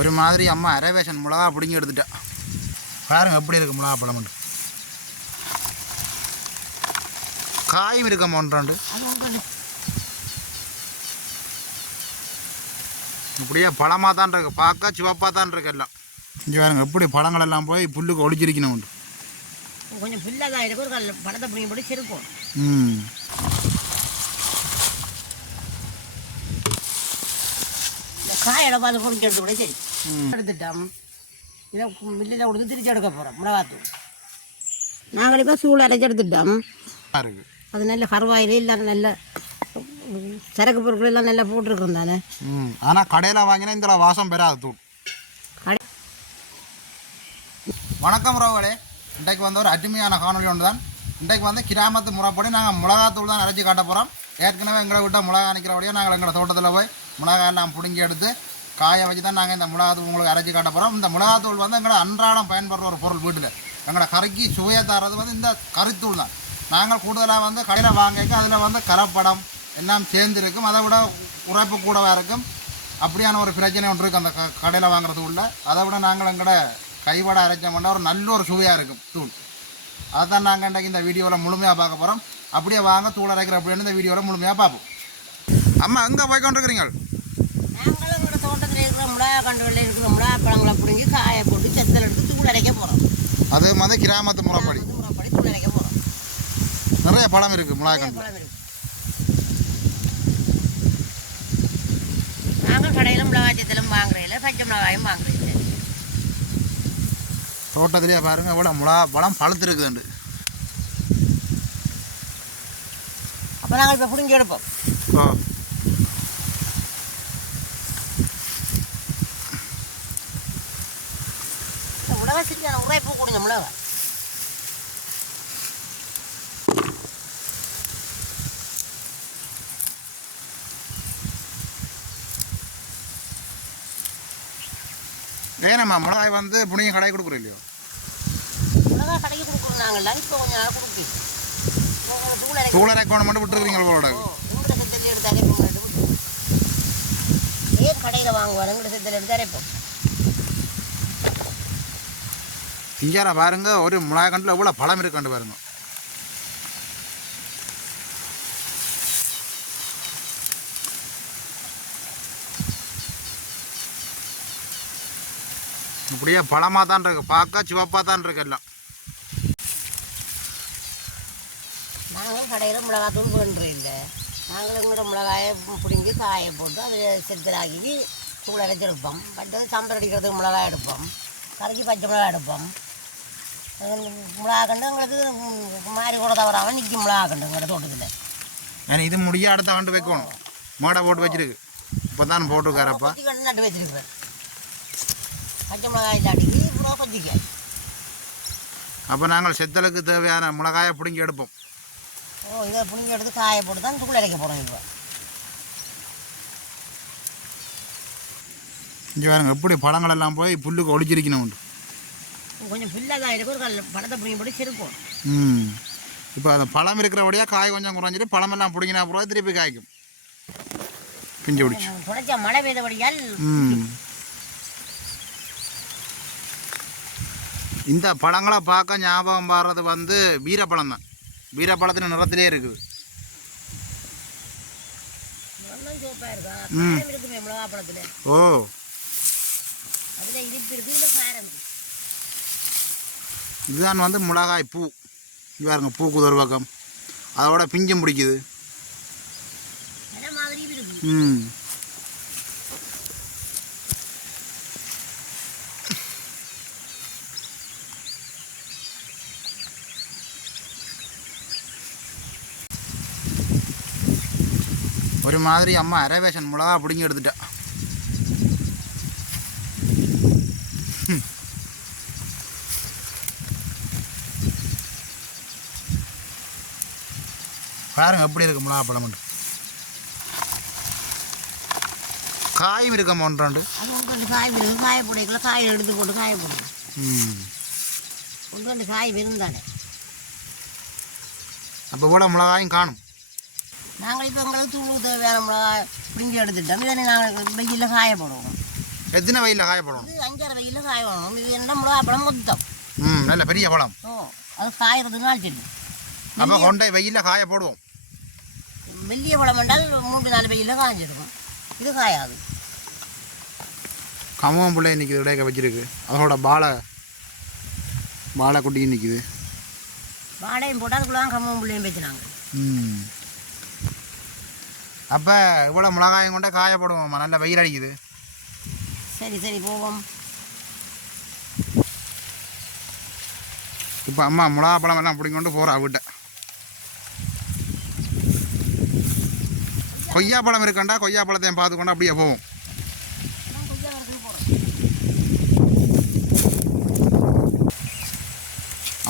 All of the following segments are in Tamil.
ஒரு மாதிரி அம்மா அரவேஷன் மிளகா பிடிங்கி எடுத்துட்டா. பாருங்க எப்படி இருக்குது மிளகா பழம். காயும் இருக்கம்மா ஒன்றாண்டு. இப்படியே பழமாக தான் இருக்கு, பார்க்க சிவப்பாக தான் இருக்கு எல்லாம். இங்கே பாருங்க எப்படி பழங்கள் எல்லாம் போய் புல்லுக்கு ஒழிச்சிருக்கணும் உண்டு. கொஞ்சம் புல்லாக தான் இருக்கும், ஒரு பழத்தை பிடிங்கி போட்டு சிரிக்கும். காயோட பார்த்து பொறிச்சு எடுத்து கூட சரி எடுத்துட்டோம். இதை மில்லில் கொடுத்து திரிச்சு எடுக்க போகிறோம் மிளகாத்தூள். நாங்கள் இப்போ சூள் அரைச்சி எடுத்துட்டோம். அது நல்ல கருவாயில் இல்லை, நல்ல சரக்கு பொருட்கள் எல்லாம் நல்லா போட்டிருக்கோம் தானே. ஆனால் கடையில் வாங்கினா இந்த வாசம் பெறாது தூள். வணக்கம் ரோவலே, இன்றைக்கு வந்து ஒரு அருமையான காணொலி ஒன்று தான். இன்றைக்கு வந்து கிராமத்து முறைப்படி நாங்கள் மிளகாத்தூள் தான் அரைச்சி காட்ட போகிறோம். ஏற்கனவே எங்களை விட்டால் மிளகா அரைக்கிறபடியே நாங்கள் எங்களோட தோட்டத்தில் போய் மிளகாய் எல்லாம் பிடுங்கி எடுத்து காய வச்சு தான் நாங்கள் இந்த மிளகாத்தூள் உங்களுக்கு அரைச்சி காட்ட போகிறோம். இந்த மிளகாத்தூள் வந்து எங்களோட அன்றாடம் பயன்படுற ஒரு பொருள். வீட்டில் எங்களோட கறிக்கு சுவையை தர்றது வந்து இந்த கறித்தூள் தான். நாங்கள் கூடுதலாக வந்து கடையில் வாங்கிக்க அதில் வந்து கலப்படம் எல்லாம் சேர்ந்துருக்கும், அதை விட உரைப்பு கூடவாக இருக்கும். அப்படியான ஒரு பிரச்சனை ஒன்று இருக்குது அந்த கடையில் வாங்குற தூளில். அதை விட நாங்கள் எங்களோட கைவட அரைச்சோம்னா ஒரு நல்ல ஒரு சுவையாக இருக்கும் தூள். அதை தான் நாங்கள் இன்றைக்கு இந்த வீடியோவில் முழுமையாக பார்க்க போகிறோம். அப்படியே வாங்க தூள் அரைக்கிற அப்படின்னு இந்த வீடியோவில் முழுமையாக பார்ப்போம். அம்மா எங்கே போய் கொண்டிருக்கிறீங்க? நாங்களும் எங்களோட தோட்டத்தில் இருக்கிற மிளகா கண்டுகளில் இருக்கிற மிளகா பழங்களை பிடிங்கி காய போட்டு செத்தல் எடுத்து தூள் அரைக்க போகிறோம். அது மாதிரி கிராமத்து முறைப்படி தூள் அரைக்க போகிறோம். நிறைய பழம் இருக்குது மிளகா கண்டு. பழம் இருக்குது. நாங்கள் கடையில் மிளகாய் செத்தலும் வாங்குறதில்ல, பச்சை மிளகாயும் வாங்குறதில்ல. தோட்டத்திலேயே பாருங்கள் எவ்வளோ மிளகா பழம் பழுத்துருக்குதுண்டு. அப்போ நாங்கள் இப்போ பிடுங்கி எடுப்போம். மிளகா சரியான உரைப்பு கொடுங்க மிளகா. ஏனம்மா மிளகாய் வந்து புனிங்க கடைக்கு கொடுக்குறோம் இல்லையோ? மிளகா கடைக்கு கொடுக்குறோம் நாங்கள். இப்போ கொஞ்சம் நாள் கொடுப்பீங்க. தூள் அரைக்கணும் மட்டும் விட்டுருக்கீங்க போலோட. எங்கள்கிட்ட செத்தல் எடுத்து அரைப்போம். ஏன் கடையில் வாங்குவோம், எங்கள்கிட்ட செத்தல் எடுத்து அரைப்போம். இங்கே பாருங்க ஒரு மிளகாய் கண்டில் எவ்வளோ பழம் இருக்காண்டு பாருங்க. இப்படியே பழமாக தான் இருக்கு, பார்க்க சிவப்பாக தான் இருக்கு எல்லாம். நாங்கள் கடையில் மிளகாத்தூள் பண்ணுறது இல்லை. நாங்கள் எங்களோட மிளகாயை பிடுங்கி காய போட்டு அதை செத்தலாக்கி தூள் அரைச்சி எடுப்போம். பட் வந்து சாம்பார் அடிக்கிறதுக்கு மிளகாய் எடுப்போம், கறிக்கு பச்சை மிளகாய் எடுப்போம். மிளகா கண்டு எங்களுக்கு மாறி கூட தவறாமல் நிற்கும் மிளகா கண்டு எங்களோட தோட்டத்தில். ஏன்னா இது முடிய அடுத்த கண்டு வைக்கணும். மாடை போட்டு வச்சிருக்கு, இப்போ தான் போட்டுருக்காரப்பா. கண்டு நட்டு வச்சிருக்கிறேன். பச்சை மிளகாய் அடிக்கி இப்போ கொதிக்க. அப்போ நாங்கள் செத்தலுக்கு தேவையான மிளகாயை பிடுங்கி எடுப்போம். இதை பிடுங்கி எடுத்து காய போட்டு தான் தூள் அரைக்க போகிறோம். இப்போ இங்கே பாருங்க எப்படி பழங்கள் எல்லாம் போய் புல்லுக்கு ஒழிச்சிருக்கணும் உண்டு. கொஞ்சம் புல்லாக தான் இருக்கும், ஒரு பழத்தை பிடிங்கி போட்டு சிரிக்கும். இப்போ அந்த பழம் இருக்கிறபடியாக காய் கொஞ்சம் குறைஞ்சிட்டு பழமெல்லாம் பிடிங்கினா போகிறோம், திருப்பி காய்க்கும் பிஞ்சு பிடிச்சி. குறைச்சா மழை பெய்தபடியால் இந்த பழங்களை பார்க்க ஞாபகம் வர்றது வந்து வீரப்பழம் தான். வீரப்பழத்தின் நிறத்திலே இருக்குது. ஓ இதுதான் வந்து மிளகாய் பூ. பாருங்க பூக்கு ஒரு பக்கம், அதோட பிஞ்சும் பிடிக்குது. ஒரு மாதிரி அம்மா அரவேஷன் மிளகா பிடிங்கி எடுத்துட்டா. பாருங்க எப்படி இருக்கு மிளகா பழம். காயும் இருக்கம்மா ஒன்றாண்டு. காய் காய போடைக்குள்ள காயை எடுத்து போட்டு காய போடுங்க. ஒன்று காய் விருந்தானே. அப்போ கூட மிளகாயும் காணும். நாங்கள் இப்போ எங்களுக்கு தூள் தேவையான மிளகாய் பிடிங்கி எடுத்துட்டோம். இதனை நாங்கள் வெயிலில் காய போடுவோம். எத்தனை வெயிலில் காயப்படும்? இது 5-6 வெயிலில் காய வேணும். இது என்ன மிளகா பழம் மொத்தம். நல்ல பெரிய பழம். அது காயறது நாள் செடி. நம்ம கொண்டை வெயிலில் காய போடுவோம். மெல்லிய பழம் என்றால் 3-4 வெயிலில் காய்ஞ்சிருக்கும். இது காயாது. கமவம் பிள்ளை நிற்கிது, இடையக்க வச்சிருக்கு. அதோட பாலை குட்டி நிற்கிது. வாழையும் போட்டு அதுக்குள்ள தான் கம்மம் பிள்ளையும் வச்சுனாங்க. அப்போ இவ்வளோ மிளகாயம் கொண்டே காய போடுவோம்மா. நல்ல வெயில் அடிக்குது. சரி போவோம். இப்போ அம்மா மிளகா பழம் எல்லாம் பிடிங்கொண்டு போகிறா வீட்டை. கொய்யா பழம் இருக்கண்டா, கொய்யா பழத்தையும் பார்த்துக்கொண்டு அப்படியே போவோம்.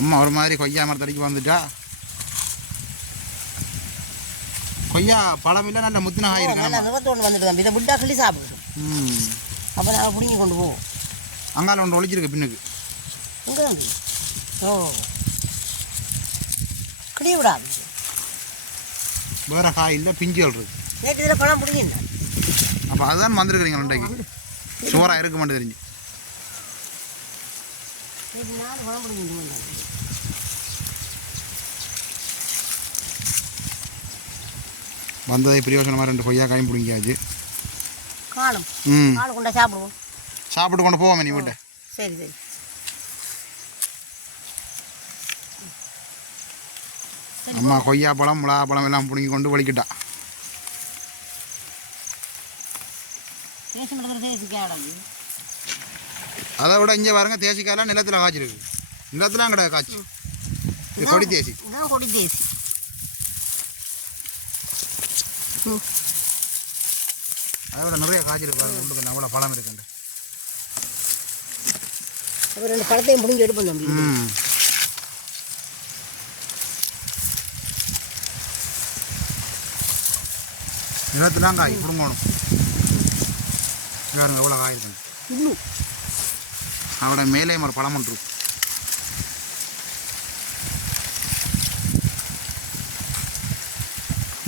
அம்மா ஒரு மாதிரி கொய்யா மரத்தடிக்கு வந்துட்டா. கொய்யா பழம் இல்லை, நல்ல முத்தின காய் இருக்கு. வந்துட்டு இதை விட்டா சொல்லி சாப்பிடுவோம். அப்போ நாங்கள் பிடிங்கி கொண்டு போவோம். அங்கால ஒன்று ஒழிச்சிருக்கு பின்னுக்கு. எங்கே தம்பி? கிளி விடாது. வேறு காய் இல்லை, பிஞ்சுகள் இருக்கு. நேற்று இதில் பழம் பிடிங்கிங்க. அப்போ அதுதான் வந்துருக்குறீங்க இன்றைக்கு. சோறாக இருக்க மாட்டேன் தெரிஞ்சு. நேற்று 4 பழம் பிடிங்கிட்டு வந்ததை பிரியோசனமாக 2 கொய்யா காயும் பிடிங்கியாச்சு. காலம் கொண்டா சாப்பிடுவோம். சாப்பிட்டு கொண்டு போவோம் நீ வீட்டை. சரி அம்மா கொய்யா பழம் மிளகா பழம் எல்லாம் பிடுங்கி கொண்டு வலிக்கிட்டா. அதை விட இங்கே பாருங்க, தேசிக்காயெல்லாம் நிலத்தில் காய்ச்சிருக்கு. நிலத்துலாம் கிடையாது காய்ச்சி. இது கொடி தேசி. அதோட நிறைய காய்ச்சிருக்கு. உங்களுக்கு அவ்வளோ பழம் இருக்குண்டு. 2 பழத்தையும் பிடிங்கி எடுப்போம். நிலத்துலாம் காய் பிடுங்கணும். பாருங்க எவ்வளோ காய் இருக்கு. அதோட மேலே ஒரு பழம் ஒன்று இருக்கு.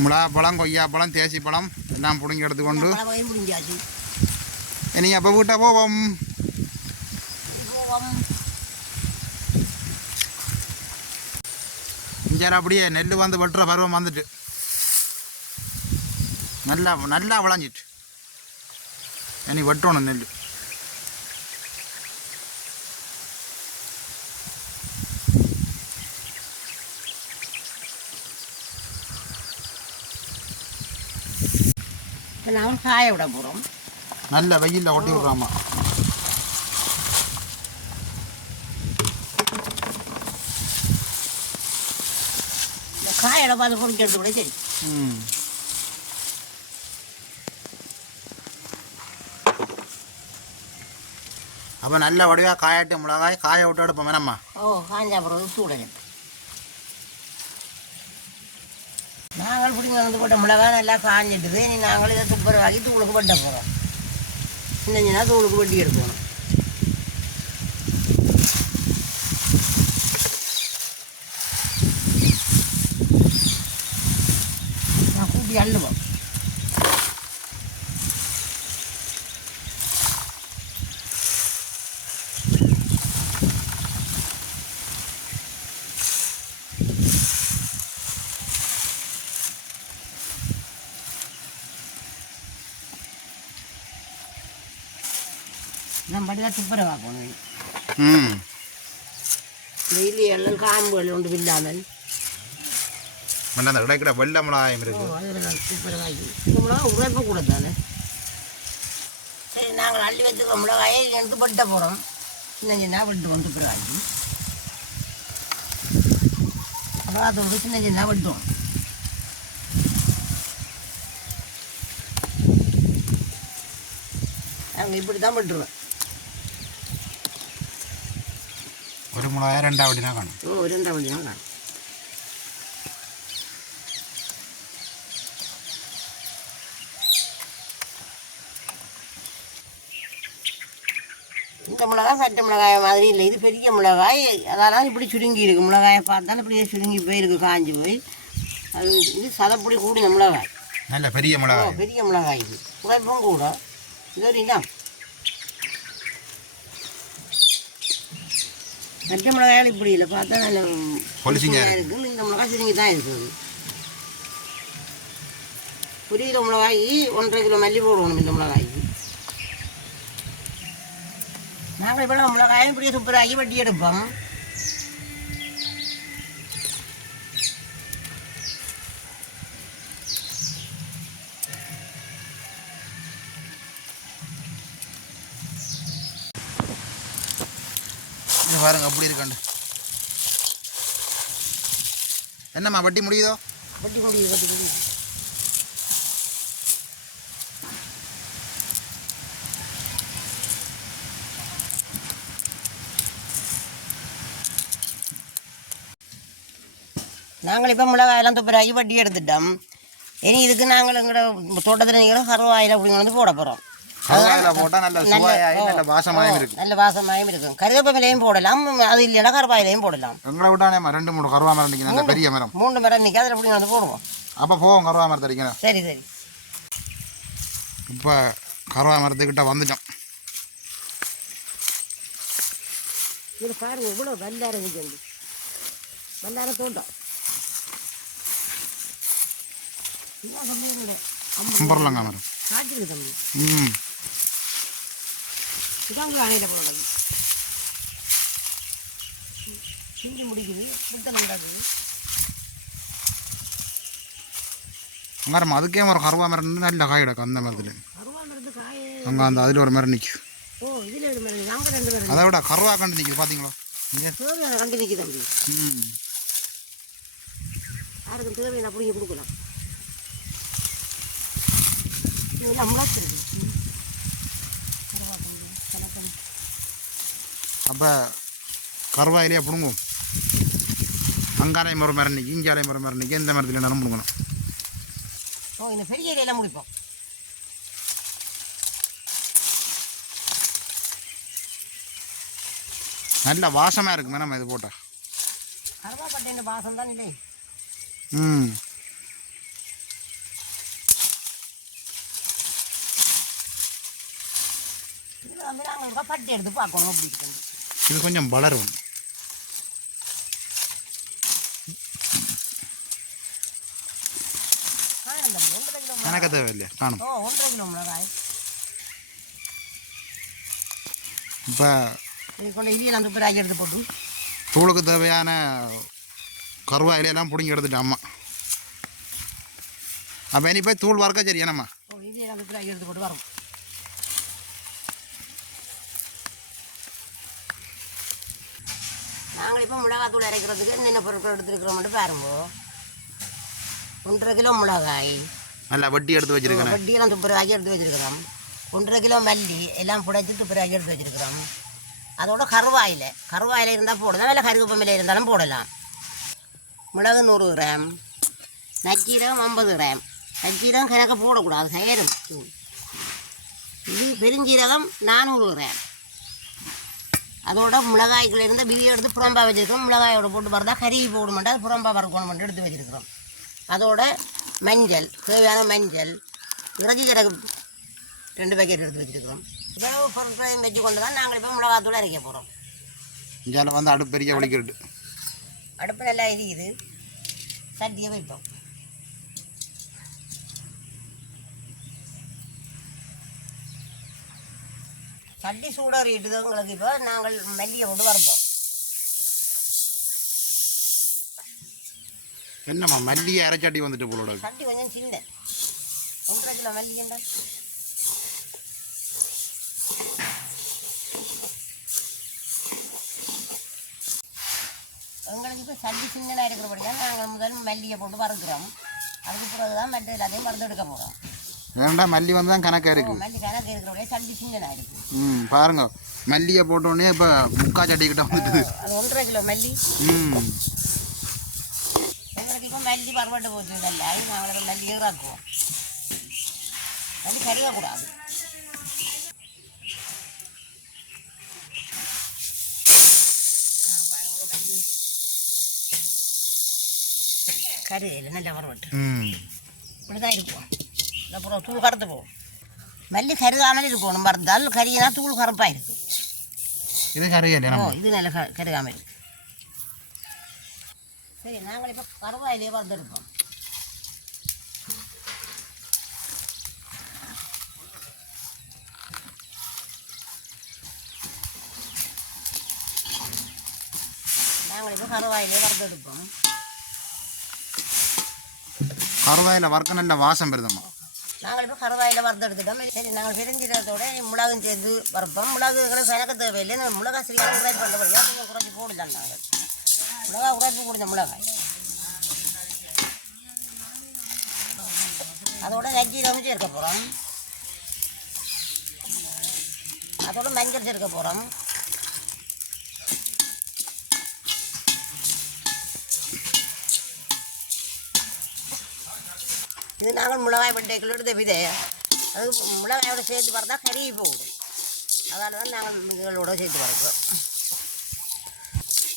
மிளகா பழம், கொய்யா பழம், தேசி பழம் எல்லாம் பிடுங்கி எடுத்துக்கொண்டு நீங்கள் அப்போ வீட்டை போவோம். இங்கே அப்படியே நெல் வந்து வெட்டுற பருவம் வந்துட்டு நல்லா விளைஞ்சிட்டு. இனி வெட்டணும் நெல். நாங்கள் காய விட போகிறோம். நல்ல வெயிலில் ஒட்டி விட்றாமா. காயோட பார்த்து பொறிக்கிறது கூட சரி. அப்போ நல்ல வடிவாக காயாட்டு மிளகாய் காய விட்டு எடுப்போம் வேணாம்மா. காஞ்சா பிறகு சூடலை. நாங்கள் பிடிங்க வந்து போட்ட மிளகாய் நல்லா காஞ்சிட்டுது. நீ நாங்கள் இதை துப்புரவாக்கி தூளுக்கு வெட்ட போகிறோம். இன்னும் தூளுக்கு வெட்டி எடுக்கணும். நான் கூட்டி அள்ளுவோம். நம்ம படிதான் துப்புரவாக்கணும். டெய்லி எல்லாம் காம்புகள் ஒன்று இல்லாமல் கிடைக்கிற வெள்ளை மிளகாயம் இருக்கு. துப்புரவாக்கி இந்த மிளகா உழைப்ப கூட தானே. சரி, நாங்கள் அள்ளி வச்சுக்கிற மிளகாயை எடுத்து பட்ட போகிறோம். சின்ன வெட்டுவோம் துப்புரவாக்கி. அப்புறம் அதோட சின்ன வெட்டுவோம். நாங்கள் இப்படி தான் வெட்டுருவோம். ஒரு மிளகாய் 2 வடி தான் காணும். 2 வடி தான் காணும். இந்த மிளகாய் சட்டை மிளகாய் மாதிரி இல்லை. இது பெரிய மிளகாய். அதனால் இப்படி சுருங்கி இருக்குது. மிளகாயை பார்த்தாலும் இப்படியே சுருங்கி போயிருக்கு, காஞ்சி போய். அது இது சதப்பொடி கூடிய மிளகாய். நல்ல பெரிய மிளகாய். பெரிய மிளகாய். இது உழைப்பும் கூட. இது ஒரு இனம். மற்ற மிளகாயால் இப்படி இல்லை பார்த்தா நல்ல பொலிசிங்க இருக்குது. இந்த மிளகாய் சிரிங்கி தான் இருக்குது. ஒரு கிலோ மிளகாய் 1.5 கிலோ மல்லி போடணும். இந்த மிளகாய்க்கு நாங்கள் இப்போ மிளகாயும் இப்படியே சூப்பராகி வட்டி எடுப்போம். பாருங்க அப்படி இருக்காண்டு என்னம்மா வட்டி முடியுதோ வட்டி முடியுது. நாங்கள் இப்போ மிளகாயெல்லாம் துப்புராகி வட்டி எடுத்துட்டோம். இனி இதுக்கு நாங்கள் எங்களோட தோட்டத்தில் நீங்களும் கருவாயில் அப்படி வந்து போட போகிறோம். போட்டால் நல்ல வாசமாயும் இருக்கும். நல்ல வாசமாயும் இருக்கும். கருவேப்பிலையும் போடலாம், அது இல்லைன்னா கருவாயிலையும் போடலாம். எங்களை விட்டானே 2-3 கருவா மரம் நிற்கணும். அந்த பெரிய மரம் 3 மரம் நிற்க அதில் அப்படி வந்து போடுவோம். அப்போ போவோம் கருவா மரத்தை அடிக்கணும். சரி. இப்போ கருவா மரத்துக்கிட்ட வந்துட்டோம். இது பாருங்க இவ்வளோ வல்லாரம் நிற்கிறது. வல்லாரம் தோட்டம் அம்பர்லங்க மரம் காய்ச்சிருக்கு தம்பி. இதான் அணையில போனது சிந்தி முடிக்குது. புத்தனை நடக்குது மரம். அதுக்கே மரம் கருவா மரம் நல்ல காய் கிடக்கும். அந்த மரத்தில் கருவா மரத்து காய் அங்கே அந்த அதில் ஒரு மரம் நிற்கும். இதில் ஒரு மரம் நாங்கள் 2 பேரும் அதை விட கருவா கண்டு நிற்குது பார்த்தீங்களா? தேவையான கண்டு நிற்கி தம்பி. யாருக்கும் தேவையான அப்படிங்க கொடுக்கலாம். இதெல்லாம் முளைச்சிருக்கு. அப்போ கருவாயிலே பிடுங்கும். அங்காலையும் ஒரு மரம் நிற்கி, இஞ்சாலையும் ஒரு மரம் நிற்கி. எந்த மரத்தில் இருந்தாலும் பிடுங்கணும். இந்த பெரிய இலையெல்லாம் முடிப்போம். நல்ல வாசமாக இருக்குமே நம்ம இது போட்டால். கருவாப்பட்டை வாசம் தான் இல்லை. இதில் வந்து நாங்கள் பட்டை எடுத்து பார்க்கணும். அப்படி இருக்கணும். இது கொஞ்சம் வளரும். எனக்கு தேவையில்லை காணும். 1.5 கிலோ மிளகாய். இப்போ கொண்டு இதெல்லாம் துப்புராகி எடுத்து போட்டு தூளுக்கு தேவையான கருவாயிலையெல்லாம் பிடிங்கி எடுத்துட்டேன் அம்மா. அப்போ இனி போய் தூள் வறுக்க சரி என்னம்மா? இதெல்லாம் துப்புராகி எடுத்து போட்டு வரோம். நாங்கள் இப்போ மிளகாத்தூள் அரைக்கிறதுக்கு என்னென்ன பொருட்கள் எடுத்துருக்கிறோம் மட்டும் பாருங்க. 1.5 கிலோ மிளகாய் நல்லா வட்டி எடுத்து வச்சிருக்கிறேன். வட்டியெல்லாம் துப்புராகி எடுத்து வச்சுருக்கிறோம். 1.5 கிலோ மல்லி எல்லாம் புடைச்சி துப்புராகி எடுத்து வச்சுருக்கிறோம். அதோட கருவாயில் இருந்தால் போடலாம், இல்லை கருவேப்பிலை இருந்தாலும் போடலாம். மிளகு 100 கிராம், நச்சீரகம் 50 கிராம். நச்சீரகம் கணக்க போடக்கூடாது, சேரும். இது பெருஞ்சீரகம் 400 கிராம். அதோட மிளகாய்க்குள்ள இருந்து பிரியை எடுத்து புறம்பா வச்சுருக்கோம். மிளகாயோட போட்டு பார்த்தா கறி போட மாட்டா, அது புறம்பா வறுக்கணும் மட்டும் எடுத்து வச்சுருக்கிறோம். அதோட மஞ்சள், தேவையான மஞ்சள், இறைச்சி சரகு 2 பேக்கெட் எடுத்து வச்சுருக்கிறோம். இவ்வளவு பொருட்களையும் வச்சு கொண்டு தான் நாங்கள் இப்போ மிளகாத்தூள் அரைக்க போகிறோம். இதில் வந்து அடுப்பு பெரிய வலிக்கிறது. அடுப்பு நல்லா எரியுது. சட்டியை வைப்போம். சட்டி சூடாறிட்டு உங்களுக்கு இப்போ நாங்கள் மல்லியை கொண்டு வரப்போம். என்னம்மா மல்லியை அரைச்சாட்டி வந்துட்டு போல சட்டி கொஞ்சம் சின்ன 1.5 கிலோ மல்லியண்டா. எங்களுக்கு இப்போ சட்டி சின்னதாக இருக்கிறபடியாக நாங்கள் முதல் மல்லியை போட்டு வறுக்கிறோம். அதுக்கு பிறகு தான் மற்ற எல்லாத்தையும் வறுத்து எடுக்க போகிறோம். வேண்டாம் மல்லி வந்து தான் கணக்காக இருக்குது. மல்லி கணக்கு இருக்கிறபடியாக சட்டி சின்னதாக இருக்குது. பாருங்க மல்லியை போட்டோடனே இப்போ முக்கா சட்டிக்கிட்ட வந்துட்டு அது 1.5 கிலோ மல்லி. எங்களுக்கு இப்போ மல்லி பருவட்டு போச்சு இல்லை, நாங்கள் மல்லி ஈராக்குவோம். மல்லி கருகக்கூடாது. கரு இல்லை நல்லா பருவட்டு இப்படிதான் இருக்கும். அப்புறம் தூள் கருத்து போகும். மல்லி கருகாமல் இருக்கணும். மறந்தால் கறினா தூள் கருப்பாக இருக்குது. இது கருகலை ஓ நம்ம. இது நல்ல கருகாமல் இருக்கு. சரி நாங்கள் இப்போ கருவாயிலே வறுத்தெடுப்போம். நாங்கள் இப்போ கருவாயிலே வறுத்தெடுப்போம். கருவாயில் வறுக்க நல்ல வாசம் பெறுதம்மா. நாங்கள் இப்போ கருவாயில் வறுத்தெடுத்துட்டோம். சரி நாங்கள் பெருஞ்சீரகத்தோட மிளகும் சேர்த்து வறுப்போம். மிளகுகளை சனக்க தேவையில்லை. நம்ம மிளகா சரியாக உரைப்பு பண்ணுறபடியாக கொஞ்சம் குறைச்சி போடலாம். நாங்கள் மிளகா உரைப்பு போடுங்க மிளகாய். அதோட நஜ்ஜீரகம் சேர்க்க போகிறோம். அதோட மஞ்சள் சேர்க்க போகிறோம். இது நாங்கள் மிளகாய் பட்டைக்குள்ள எடுத்த விதை. அது மிளகாயோட சேர்த்து பார்த்தா கருகி போகும். அதனால தான் நாங்கள் இதுகளோட சேர்த்து வறுக்கிறோம்.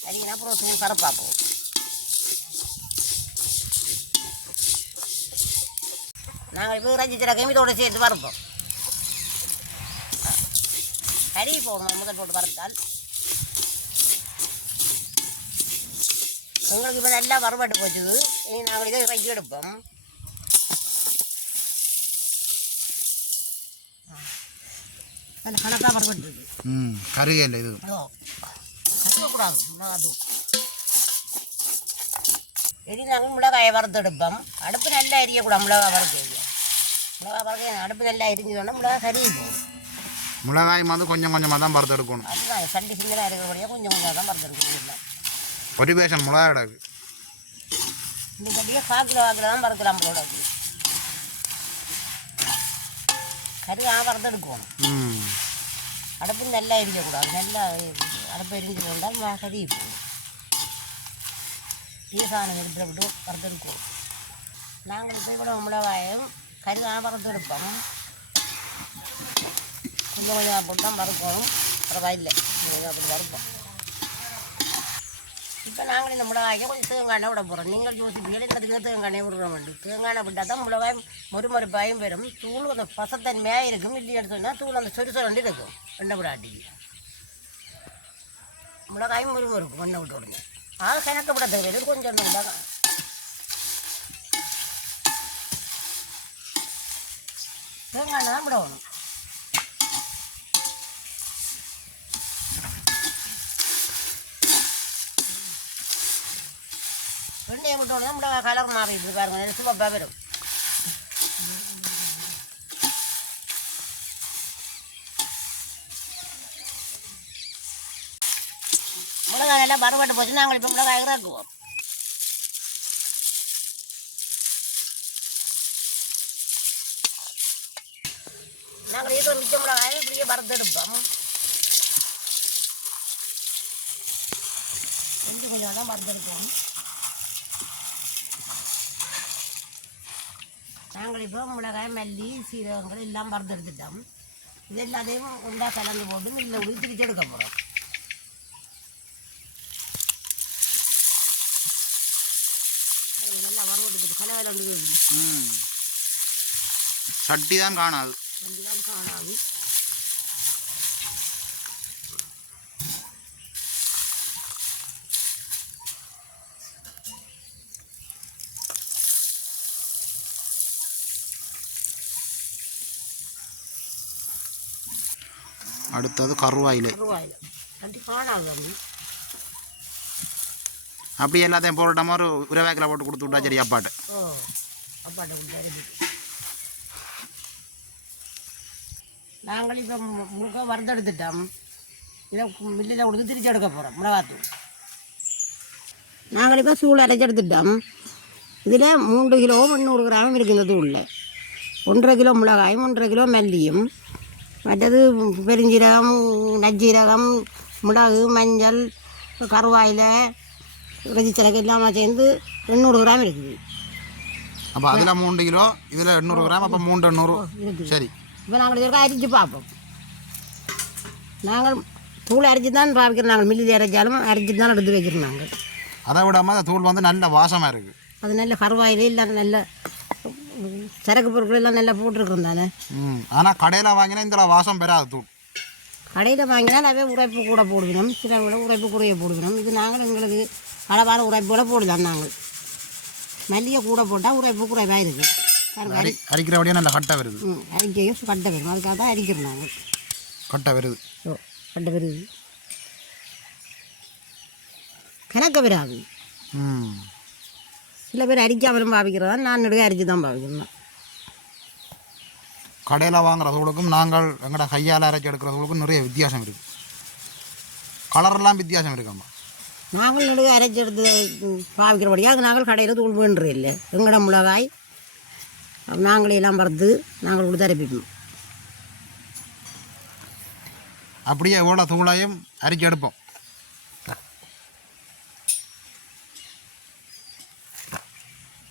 கருகினா அப்புறம் தூள் கருப்பாக போகும். நாங்கள் இப்போ ரஞ்சி சிறக்கையும் இதோட சேர்த்து வறுப்போம். கருகி போடணும் முதல் போட்டு வறுத்தால். உங்களுக்கு இப்போ நல்லா வறுபட்டு போச்சுது. இனி நாங்கள் இதை இறக்கி எடுப்போம். அந்த கணக்காக வறுபட்டுருக்கு. கருகலை இது. ஓ கருவக்கூடாது மிளகாத்தூள். இனி நாங்கள் மிளகாயை வறுத்தெடுப்போம். அடுப்பு நல்லா எரியக்கூடாது. மிளகா வறுக்க அடுப்பு நல்லா எரிஞ்சோன்னா மிளகா கருகி போகும். மிளகாய் வந்து கொஞ்சம் கொஞ்சமாக தான் வறுத்தெடுக்கணும். அதுதான் சண்டி சின்னதாக இருக்கிறபடியாக கொஞ்சம் கொஞ்சம் தான் வறுத்தெடுக்கணும். ஒரு பேஷன் மிளகா கிடக்கு. இந்த கட்டியே காக்கில் தான் வறுக்கலாம் போல. கருகாக வறுத்தெடுக்கணும். அடுப்பு நல்லா எரியக்கூடாது. நல்லா அடுப்பு எரிஞ்சு கொண்டால் கருகி போகும். ஈசானம் எடுத்து விட்டு வறுத்தெடுக்குவோம். நாங்கள் இப்போ இவ்வளோ மிளகாயும் கருகாக வறுத்தெடுப்போம். கொஞ்சம் கொஞ்சம் போட்டு தான் வறுக்கணும். பரவாயில்லை அப்படி வறுப்போம். இப்போ நாங்கள் இந்த மிளகாய்க்கு கொஞ்சம் தேங்காய் விட போகிறோம். நீங்கள் யோசிப்பீங்க இந்த தேங்காய் விடுற வேண்டிய தேங்காய் விட்டால் தான் மிளகாய் மொறுமொறுப்பாயும் வரும். தூள் அந்த பசத்தன்மையாக இருக்கும். இல்லைன்னு எடுத்தோம்னா தூள் அந்த சொரிசொரண்டு இருக்கும். எண்ணெய் விடாட்டிக்கு மிளகாயும் மொறுமொறுக்கும். எண்ணெய் விட்டு விடுங்க. கணக்கு விட தேவையில்லை. கொஞ்சம் எண்ணெய் விடாங்க. தேங்காய் தான் விடணும். வெண்டையை விட்டோன்னா மிளகா கலர் மாறிடுது பாருங்க. சிவப்பாக வரும். மிளகாய் நல்லா பருவட்டு போச்சு. நாங்கள் இப்போ மிளகாய் இறக்குவோம். நாங்கள் இப்போ மிச்ச மிளகாயை இப்படியே வறுத்தெடுப்போம். கொஞ்சம் கொஞ்சம் தான் வறுத்தெடுப்போம். நாங்கள் இப்போ மிளகாய் மல்லி சீரகங்கள் எல்லாம் வறுத்தெடுத்துட்டோம். இது எல்லாத்தையும் ஒன்றா கலந்து போட்டு மில்லில் ஊற்றி திரிச்சு எடுக்க போகிறோம். நல்லா வறுவெடுத்துட்டு கலவையில் வந்து சட்டி தான் காணாது. சட்டி தான் காணாது. அடுத்தது கருவாயில். சட்டி காணாது. அப்படி எல்லாத்தையும் போட்டோமா ஒரு உரவேக்கில் போட்டு கொடுத்து விட்டா சரி அப்பாட்ட. ஓ அப்பாட்ட கொடுத்தா. நாங்கள் இப்போ முழுக்க வறுத்தெடுத்துட்டோம். இதை மில்லில் கொடுத்து திரிச்சு எடுக்க போகிறோம். மிளகாத்தூள் நாங்கள் இப்போ சூள் அரைச்சி எடுத்துட்டோம். இதில் 3 கிலோ 300 கிராம் இருக்குது. இந்த தூளில் 1.5 கிலோ மிளகாயும் 1.5 கிலோ மல்லியும் மற்றது பெருஞ்சீரகம் நஜ்ஜீரகம் மிளகு மஞ்சள் கருவாயில் ரஜிச்சரக்கு எல்லாம் சேர்ந்து 800 கிராம் இருக்குது. அப்போ அதில் 3 கிலோ இதில் 800 கிராம். அப்போ 3 800 இருக்குது. சரி. இப்போ நாங்கள் இதற்கு அரிஞ்சு பார்ப்போம். நாங்கள் தூள் அரிஞ்சு தான் பார்க்கிறோம். நாங்கள் மில்லில் அரைச்சாலும் அரிஞ்சு தான் எடுத்து வைக்கிறோம். நாங்கள் அதை விடாமல் அந்த தூள் வந்து நல்ல வாசமாக இருக்குது. அது நல்ல கருவாயிலே இல்லை நல்ல சரக்கு பொருட்கள் எல்லாம் நல்லா போட்டிருக்கிறோம் தானே. ஆனால் கடையில் வாங்கினா இந்த வாசம் பெறாது தூள். கடையில் வாங்கினால் அவை உரைப்பு கூட போடுவினோம், சில விட உரைப்பு குறைய போடுவினோம். இது நாங்கள் எங்களுக்கு அளவான உரைப்போட போடலாம். நாங்கள் மல்லிகை கூட போட்டால் உரைப்பு குறைவாக இருக்குது. அரிக்கிறபடியாக நல்ல கட்டை வருது. அரிக்கையும் கட்டை வரும், அதுக்காக தான் அரிக்கிறோம் நாங்கள். கட்டை வருது. கட்டை வருது, கணக்க வராது. சில பேர் அரிக்காமலும் பாவிக்கிறதா, நான் நடுக அரிச்சு தான் பாவிக்கிறேன். கடையில் வாங்குறதுகளுக்கும் நாங்கள் எங்களோட கையால் அரைச்சி எடுக்கிறதுகளுக்கும் நிறைய வித்தியாசம் இருக்குது. கலரெல்லாம் வித்தியாசம் இருக்காம்மா. நாங்கள் நடுக அரைச்சி எடுத்து பாவிக்கிறபடியாக நாங்கள் கடையில் தூள் வேண்டுற இல்லை. எங்களோட மிளகாய் நாங்களே எல்லாம் பறுத்து நாங்கள் கொடுத்து அரைப்பிப்போம். அப்படியே எவ்வளோ தூளையும் அரைச்சி எடுப்போம்.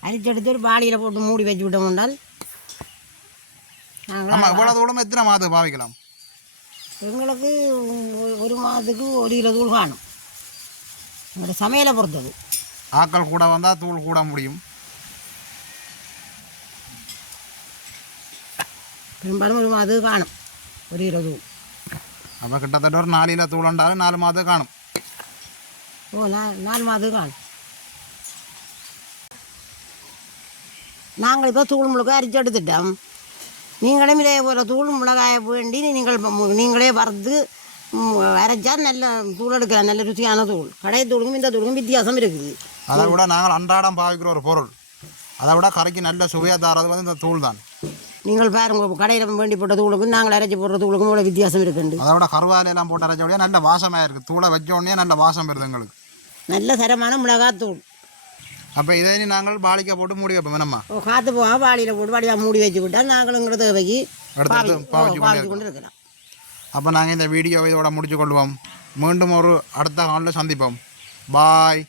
அரிச்சு எடுத்து ஒரு பாடியில் போட்டு மூடி வச்சு விட்டோம் என்றால் நாங்கள் எவ்வளோ தூளும் எத்தனை மாதம் பாவிக்கலாம்? எங்களுக்கு ஒரு மாதத்துக்கு 1 கிலோ தூள் காணும். எங்களோட சமையலை பொறுத்தது. ஆக்கள் கூட வந்தால் தூள் கூட முடியும். பெரும்பாலும் ஒரு மாதத்துக்கு காணும் 1 கிலோ தூள். அப்போ கிட்டத்தட்ட ஒரு 4 கிலோ தூள் உண்டாலும் 4 மாதத்துக்கு காணும். 4 மாதத்துக்கு காணும். நாங்கள் இப்போ தூள் மிளகாய் அரிச்சு எடுத்துட்டோம். நீங்களும் இதே போல் தூள் மிளகாயை வேண்டி நீங்களே வறுத்து அரைச்சா நல்ல தூள் எடுக்கலாம். நல்ல ருசியான தூள். கடை தூளுக்கும் இந்த தூளுக்கும் வித்தியாசம் இருக்குது. அதை விட நாங்கள் அன்றாடம் பாவிக்கிற ஒரு பொருள், அதை விட கரைக்கு நல்ல சுவையாக தரது வந்து இந்த தூள் தான். நீங்கள் பாருங்க, கடையில் வேண்டி போட்ட தூளுக்கும் நாங்கள் அரைச்சி போடுற தூளுக்கும் இவ்வளோ வித்தியாசம் இருக்குண்டு. அதை விட கருவாலையெல்லாம் போட்டு அரைச்சபடியாக நல்ல வாசமாக இருக்குது. தூளை வச்ச உடனே நல்ல வாசம் வருது எங்களுக்கு. நல்ல தரமான மிளகாத்தூள். அப்போ இதை நாங்கள் பாலிக்காய் போட்டு மூடி வைப்போம். என்னம்மா காற்று போக பாலியில் போட்டு வடிவாக மூடி வச்சு விட்டால் நாங்களுங்கிற தேவைக்கு பாவிச்சு கொண்டு இருக்கலாம். அப்போ நாங்கள் இந்த வீடியோவை இதோட முடிச்சு கொள்வோம். மீண்டும் ஒரு அடுத்த காலில் சந்திப்போம். பாய்.